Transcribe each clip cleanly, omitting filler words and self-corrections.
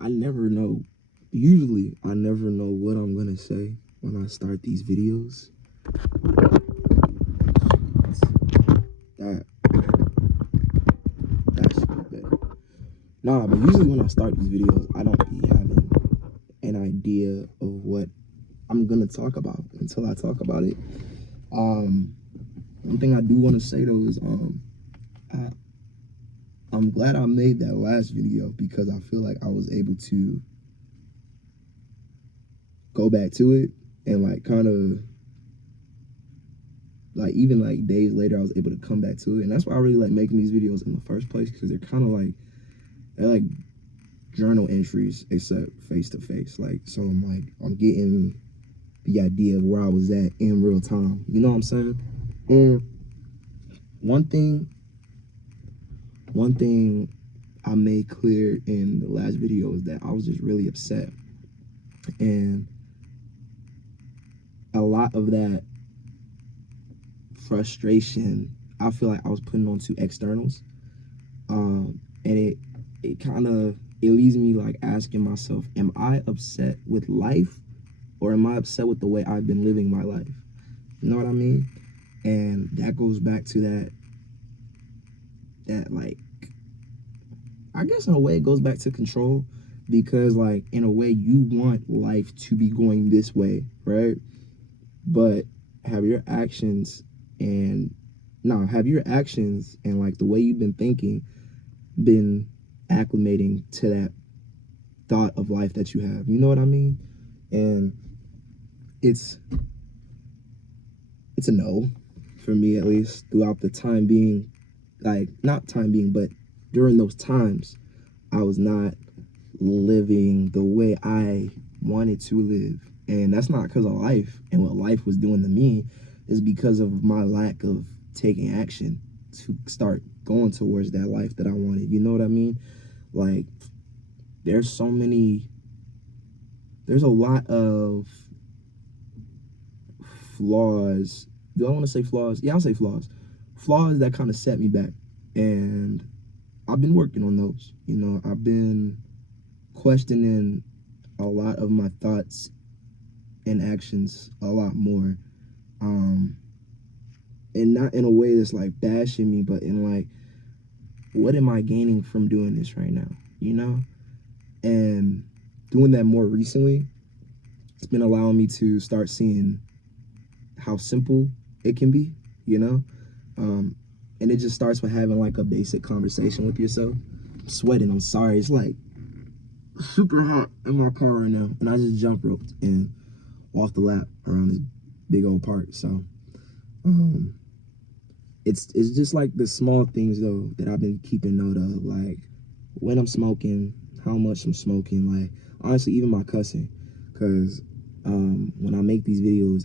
I never know. Usually, I never know what I'm gonna say when I start these videos. That that should be better. Nah, but usually when I start these videos, I don't be having an idea of what I'm gonna talk about until I talk about it. One thing I do want to say though is I'm glad I made that last video because I feel like I was able to go back to it and like kind of like even like days later I was able to come back to it, and that's why I really like making these videos in the first place, because they're kind of like journal entries except face to face. Like, so I'm getting the idea of where I was at in real time, you know what I'm saying? And one thing I made clear in the last video is that I was just really upset, and a lot of that frustration I feel like I was putting onto externals, and it kind of leaves me like asking myself, am I upset with life or am I upset with the way I've been living my life? You know what I mean? And that goes back to that like, I guess in a way it goes back to control, because like in a way you want life to be going this way, right? But have your actions and like the way you've been thinking been acclimating to that thought of life that you have, you know what I mean? And it's a no for me, at least throughout the time being. Like, not time being, but during those times I was not living the way I wanted to live. And that's not because of life and what life was doing to me, is because of my lack of taking action to start going towards that life that I wanted. You know what I mean? Like, there's a lot of flaws. Do I want to say flaws? Yeah, I'll say flaws. Flaws that kind of set me back. And I've been working on those. You know, I've been questioning a lot of my thoughts and actions a lot more. And not in a way that's like bashing me, but in like, what am I gaining from doing this right now? You know? And doing that more recently, it's been allowing me to start seeing how simple it can be, you know? And it just starts with having like a basic conversation with yourself. I'm sweating, I'm sorry. It's like super hot in my car right now. And I just jump roped and off the lap around this big old park. So it's just like the small things though that I've been keeping note of, like when I'm smoking, how much I'm smoking, like honestly even my cussing, because when I make these videos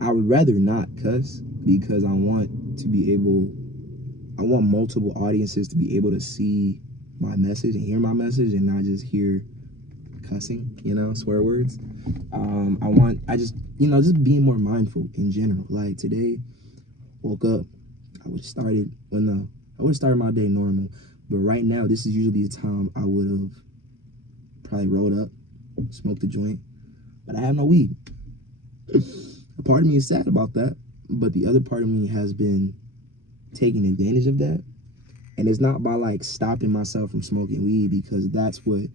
I would rather not cuss, because I want multiple audiences to be able to see my message and hear my message and not just hear cussing, you know, swear words. Just being more mindful in general. Like today, woke up, I would have started my day normal, but right now this is usually a time I would have probably rolled up, smoked a joint, but I have no weed. A part of me is sad about that, but the other part of me has been taking advantage of that. And it's not by like stopping myself from smoking weed, because that's what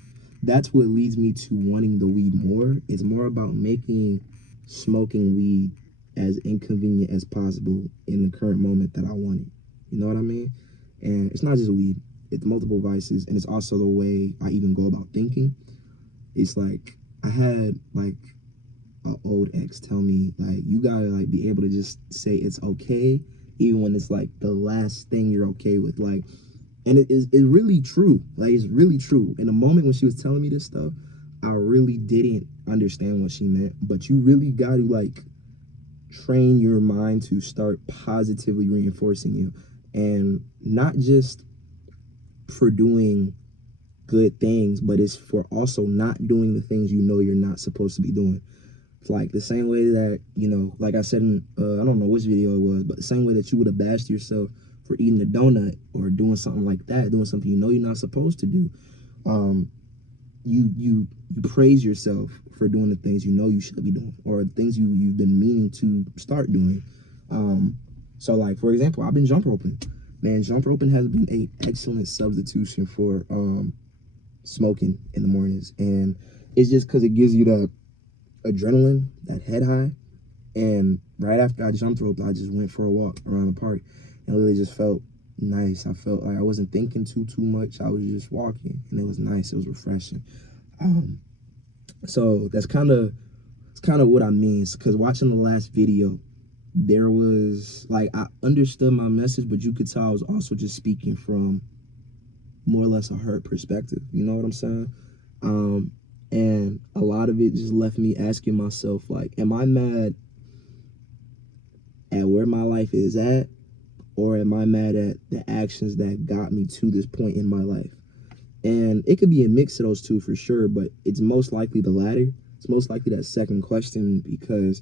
leads me to wanting the weed more. It's more about making smoking weed as inconvenient as possible in the current moment that I want it. You know what I mean? And it's not just weed, it's multiple vices, and it's also the way I even go about thinking. It's like I had like an old ex tell me, like, you gotta like be able to just say it's okay even when it's like the last thing you're okay with. Like, and it's really true. Like, it's really true. In the moment when she was telling me this stuff, I really didn't understand what she meant. But you really got to like train your mind to start positively reinforcing you, and not just for doing good things, but it's for also not doing the things you know you're not supposed to be doing. It's like the same way that, you know, like I said in, I don't know which video it was, but the same way that you would have bashed yourself for eating a donut or doing something like that, doing something you know you're not supposed to do. you praise yourself for doing the things you know you should be doing, or things you've been meaning to start doing. So like, for example, I've been jump roping. Man, jump roping has been a excellent substitution for smoking in the mornings, and it's just because it gives you that adrenaline, that head high. And right after I jumped rope, I just went for a walk around the park, and it really just felt nice. I felt like I wasn't thinking too much. I was just walking, and it was nice. It was refreshing. So that's kind of what I mean. Because watching the last video, there was like, I understood my message, but you could tell I was also just speaking from more or less a hurt perspective. You know what I'm saying? And a lot of it just left me asking myself, like, am I mad at where my life is at, or am I mad at the actions that got me to this point in my life? And it could be a mix of those two for sure, but it's most likely the latter. It's most likely that second question, because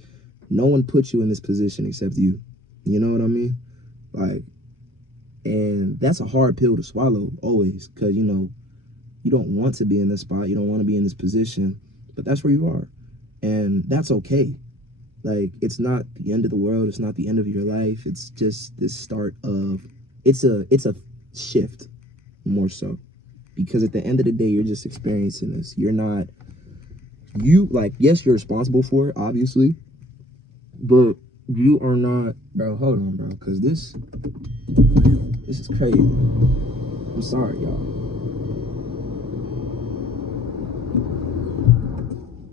no one put you in this position except you. You know what I mean? Like, and that's a hard pill to swallow always, because, you know, you don't want to be in this spot. You don't want to be in this position, but that's where you are. And that's okay. Like, it's not the end of the world. It's not the end of your life. It's just the start of, it's a shift, more so. Because at the end of the day, you're just experiencing this. You're not, like, yes, you're responsible for it, obviously, but you are not, bro, hold on, bro, because this is crazy. I'm sorry, y'all.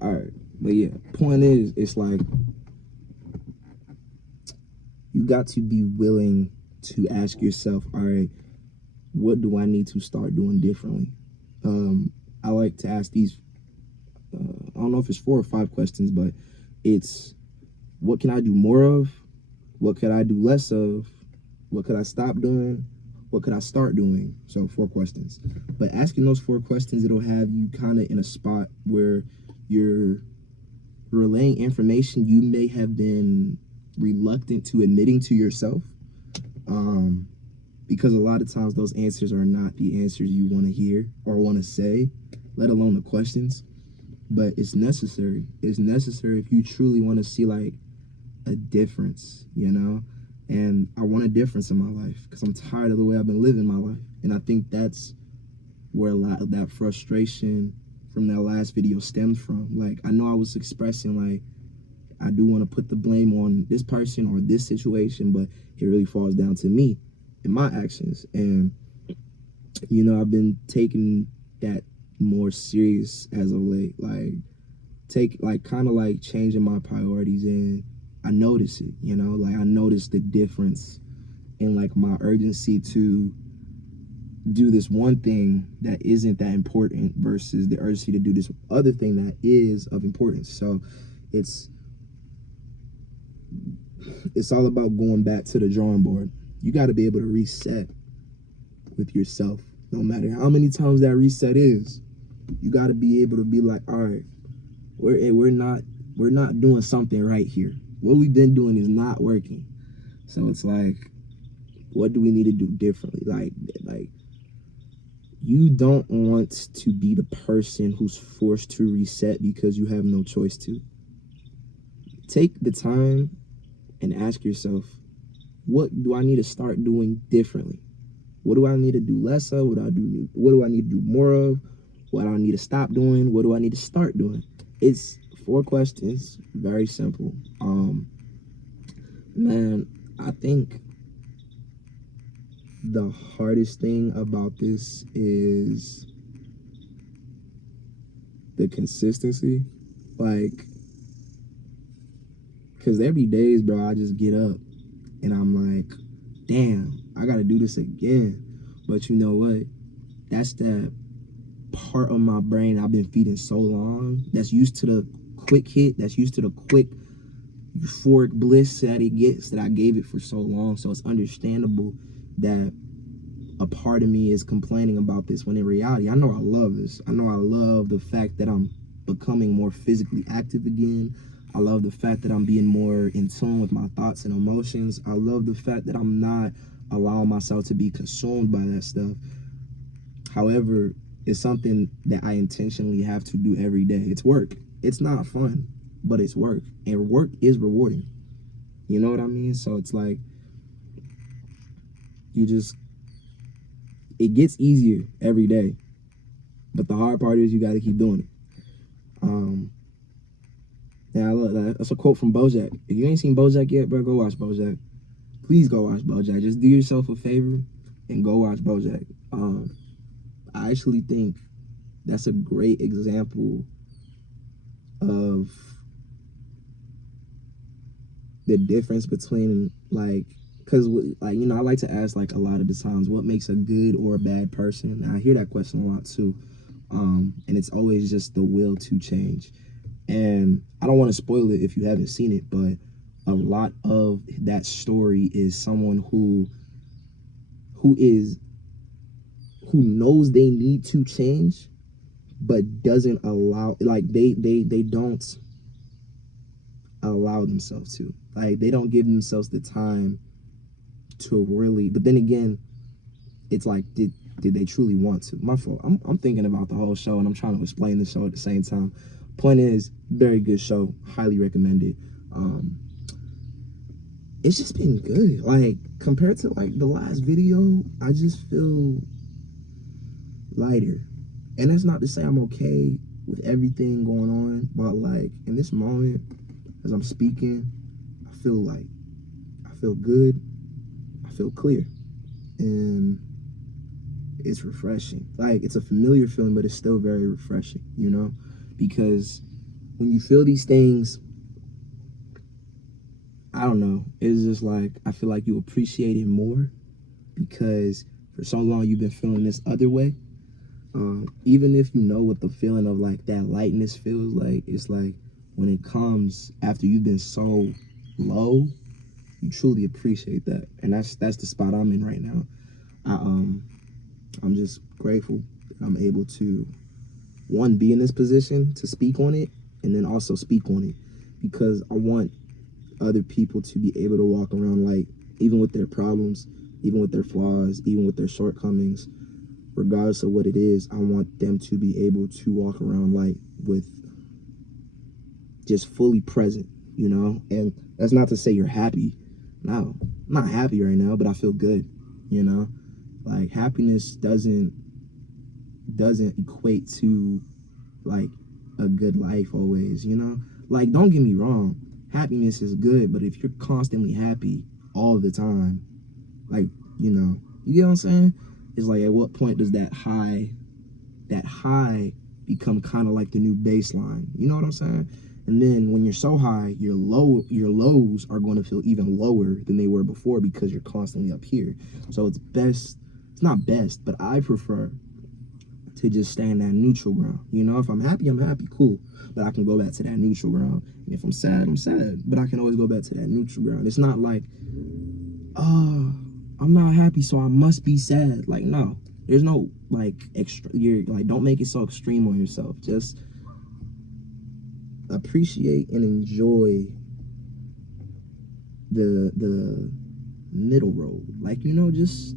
All right, but yeah, point is, it's like, you got to be willing to ask yourself, all right, what do I need to start doing differently? I like to ask these, I don't know if it's 4 or 5 questions, but it's, what can I do more of? What could I do less of? What could I stop doing? What could I start doing? So 4 questions. But asking those 4 questions, it'll have you kind of in a spot where you're relaying information you may have been reluctant to admitting to yourself. Because a lot of times those answers are not the answers you want to hear or want to say, let alone the questions. But it's necessary. It's necessary if you truly want to see like a difference, you know? And I want a difference in my life because I'm tired of the way I've been living my life. And I think that's where a lot of that frustration from that last video stemmed from. Like, I know I was expressing like, I do want to put the blame on this person or this situation, but it really falls down to me and my actions. And, you know, I've been taking that more serious as of late, like kind of like changing my priorities, and I notice it, you know, like I notice the difference in like my urgency to do this one thing that isn't that important versus the urgency to do this other thing that is of importance. So it's all about going back to the drawing board. You got to be able to reset with yourself, no matter how many times that reset is. You got to be able to be like, all right, we're not doing something right here. What we've been doing is not working. So it's like, what do we need to do differently? Like you don't want to be the person who's forced to reset because you have no choice to. Take the time and ask yourself, what do I need to start doing differently? What do I need to do less of? What do I need to do more of? What do I need to stop doing? What do I need to start doing? It's 4 questions, very simple. Man, I think the hardest thing about this is the consistency. Like, because every days, bro, I just get up and I'm like, damn, I gotta do this again. But you know what? That's that part of my brain I've been feeding so long, that's used to the quick hit, that's used to the quick euphoric bliss that it gets, that I gave it for so long. So it's understandable that a part of me is complaining about this, when in reality, I know I love this. I know I love the fact that I'm becoming more physically active again. I love the fact that I'm being more in tune with my thoughts and emotions. I love the fact that I'm not allowing myself to be consumed by that stuff. However, It's something that I intentionally have to do every day. It's work. It's not fun, but it's work. And work is rewarding. You know what I mean? So it's like, it gets easier every day. But the hard part is you got to keep doing it. Yeah, look, that's a quote from BoJack. If you ain't seen BoJack yet, bro, go watch BoJack. Please go watch BoJack. Just do yourself a favor and go watch BoJack. I actually think that's a great example of the difference between, like, because, like, you know, I like to ask, like, a lot of the times, what makes a good or a bad person? And I hear that question a lot too. And it's always just the will to change. And I don't want to spoil it if you haven't seen it, but a lot of that story is someone who knows they need to change, but doesn't allow, like, they don't allow themselves to. Like, they don't give themselves the time to really, but then again, it's like, did they truly want to? My fault. I'm thinking about the whole show and I'm trying to explain the show at the same time. Point is, very good show, highly recommended. It's just been good. Like, compared to, like, the last video, I just feel lighter. And that's not to say I'm okay with everything going on, but, like, in this moment, as I'm speaking, I feel good, I feel clear, and it's refreshing. Like, it's a familiar feeling, but it's still very refreshing, you know, because when you feel these things, I don't know, it's just like, I feel like you appreciate it more because for so long you've been feeling this other way. Even if you know what the feeling of, like, that lightness feels like, it's like when it comes after you've been so low, you truly appreciate that. And that's the spot I'm in right now. I'm just grateful that I'm able to, one, be in this position to speak on it, and then also speak on it, because I want other people to be able to walk around light, even with their problems, even with their flaws, even with their shortcomings, regardless of what it is. I want them to be able to walk around light with just fully present, you know? And that's not to say you're happy. No, I'm not happy right now, but I feel good, you know? Like, happiness doesn't equate to, like, a good life always, you know? Like, don't get me wrong, happiness is good, but if you're constantly happy all the time, like, you know, you get what I'm saying? It's like, at what point does that high become kind of like the new baseline? You know what I'm saying? And then when you're so high, your lows are going to feel even lower than they were before because you're constantly up here. So it's not best, but I prefer to just stay in that neutral ground. You know, if I'm happy, cool. But I can go back to that neutral ground. And if I'm sad, I'm sad. But I can always go back to that neutral ground. It's not like, I'm not happy, so I must be sad. Like, no. There's no, like, don't make it so extreme on yourself. Just appreciate and enjoy the middle road. Like, you know, just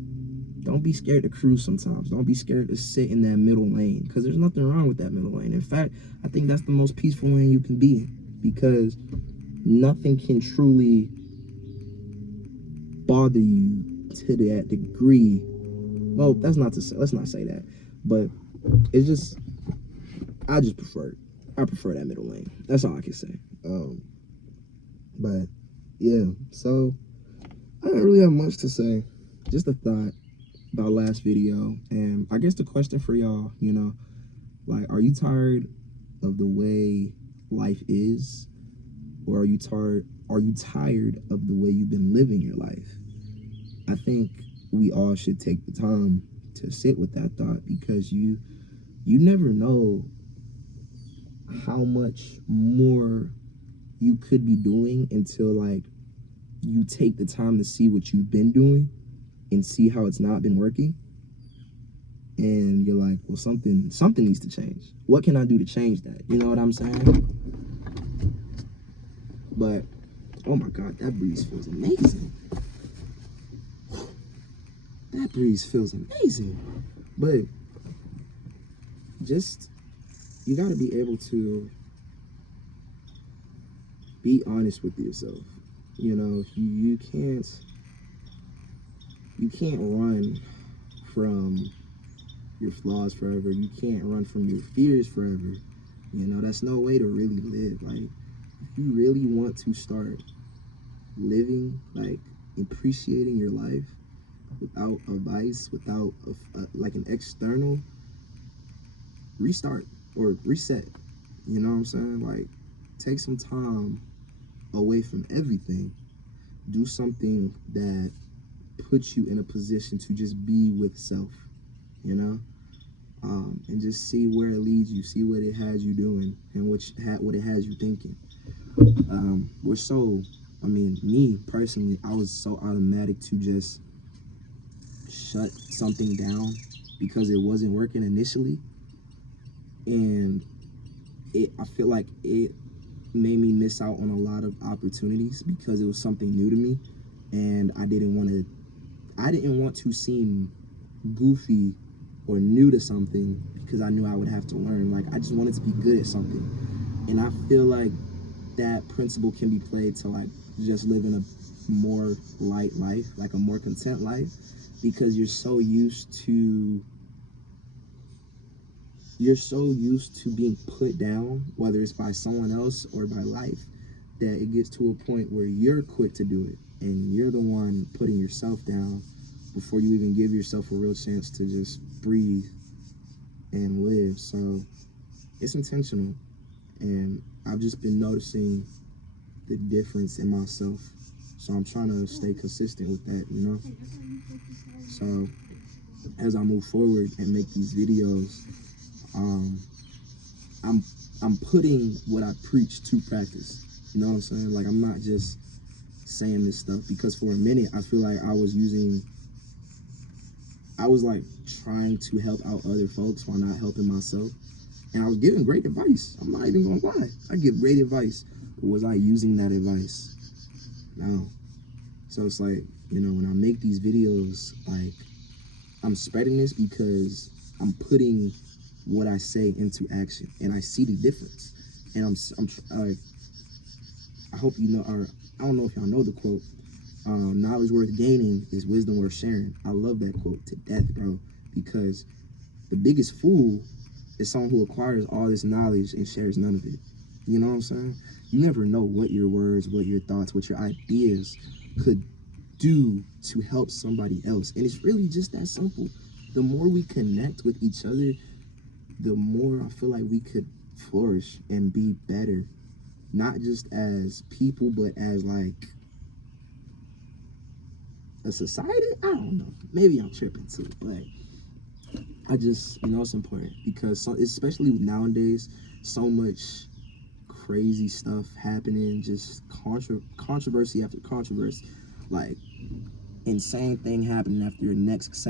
don't be scared to cruise sometimes. Don't be scared to sit in that middle lane, because there's nothing wrong with that middle lane. In fact, I think that's the most peaceful lane you can be in, because nothing can truly bother you to that degree. Well, let's not say that, but it's just, I prefer that middle lane. That's all I can say. But yeah, so I don't really have much to say. Just a thought about last video, and I guess the question for y'all, you know, like, are you tired of the way life is, or are you tired of the way you've been living your life? I think we all should take the time to sit with that thought, because you never know how much more you could be doing until, like, you take the time to see what you've been doing and see how it's not been working, and you're like, well, something needs to change. What can I do to change that? You know what I'm saying? But oh my God, that breeze feels amazing. That breeze feels amazing. But just, you got to be able to be honest with yourself. You know, you can't run from your flaws forever. You can't run from your fears forever. You know, that's no way to really live. Like, if you really want to start living, like, appreciating your life without a vice, without like an external, restart or reset. You know what I'm saying? Like, take some time away from everything. Do something that puts you in a position to just be with self, you know? And just see where it leads you, see what it has you doing, and what it has you thinking. We're so, I mean, me personally, I was so automatic to just shut something down because it wasn't working initially, and I feel like it made me miss out on a lot of opportunities because it was something new to me, and I didn't want to seem goofy or new to something because I knew I would have to learn. Like, I just wanted to be good at something, and I feel like that principle can be played to, like, just living a more light life, like a more content life, because you're so used to being put down, whether it's by someone else or by life, that it gets to a point where you're quick to do it, and you're the one putting yourself down before you even give yourself a real chance to just breathe and live. So it's intentional, and I've just been noticing the difference in myself. So I'm trying to stay consistent with that, you know? So as I move forward and make these videos, I'm putting what I preach to practice. You know what I'm saying? Like, I'm not just saying this stuff, because for a minute I feel like I was like trying to help out other folks while not helping myself. And I was giving great advice. I'm not even gonna lie. I give great advice. But was I using that advice? No. So it's like, you know, when I make these videos, like, I'm spreading this because I'm putting what I say into action, and I see the difference. And I hope you know, or I don't know if y'all know the quote, knowledge worth gaining is wisdom worth sharing. I love that quote to death, bro, because the biggest fool is someone who acquires all this knowledge and shares none of it. You know what I'm saying? You never know what your words, what your thoughts, what your ideas could do to help somebody else. And it's really just that simple. The more we connect with each other, the more I feel like we could flourish and be better, not just as people, but as, like, a society. I don't know, maybe I'm tripping too, but I just, you know, it's important because especially nowadays, so much crazy stuff happening, just controversy after controversy, like insane thing happening after your next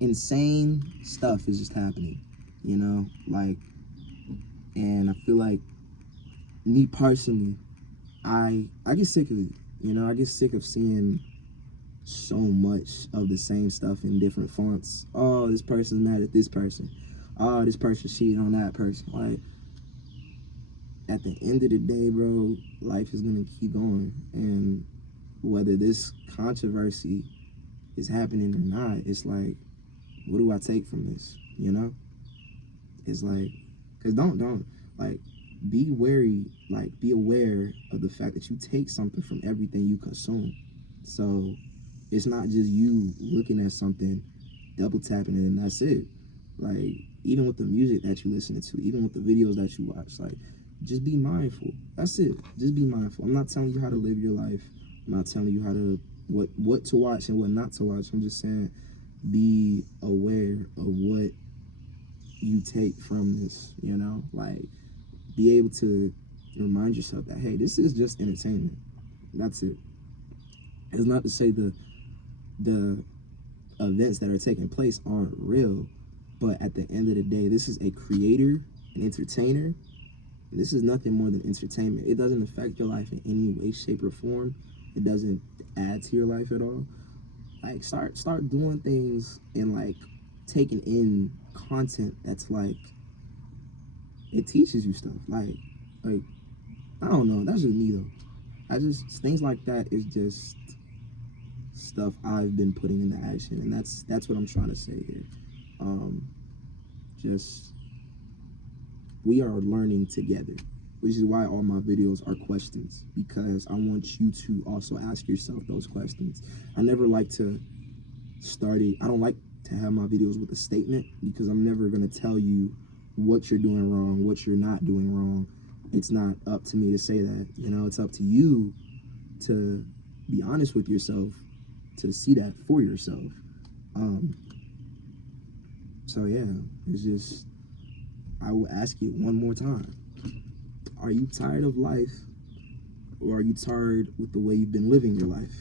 insane stuff is just happening, you know, like. And I feel like, me personally, I get sick of it. You know, I get sick of seeing so much of the same stuff in different fonts. Oh, this person's mad at this person. Oh, this person cheated on that person. Like, at the end of the day, bro, life is gonna keep going. And whether this controversy is happening or not, it's like, what do I take from this? You know? It's like, because don't, like, be wary, like, be aware of the fact that you take something from everything you consume. So it's not just you looking at something, double tapping it, and that's it. Like, even with the music that you listen to, even with the videos that you watch, like, just be mindful. That's it. Just be mindful. I'm not telling you how to live your life. I'm not telling you how to what to watch and what not to watch. I'm just saying, be aware of what you take from this, you know? Like, be able to remind yourself that, hey, this is just entertainment. That's it. It's not to say the events that are taking place aren't real, but at the end of the day, this is a creator, an entertainer. This is nothing more than entertainment. It doesn't affect your life in any way, shape, or form. It doesn't add to your life at all. Like, start doing things and, like, taking in content that's like, it teaches you stuff. Like I don't know. That's just me though. Things like that is just stuff I've been putting into action, and that's what I'm trying to say here. Just we are learning together, which is why all my videos are questions, because I want you to also ask yourself those questions. I never like to I don't like to have my videos with a statement, because I'm never going to tell you what you're doing wrong, what you're not doing wrong. It's not up to me to say that, it's up to you to be honest with yourself, to see that for yourself. So yeah, it's just, I will ask you one more time. Are you tired of life, or are you tired with the way you've been living your life?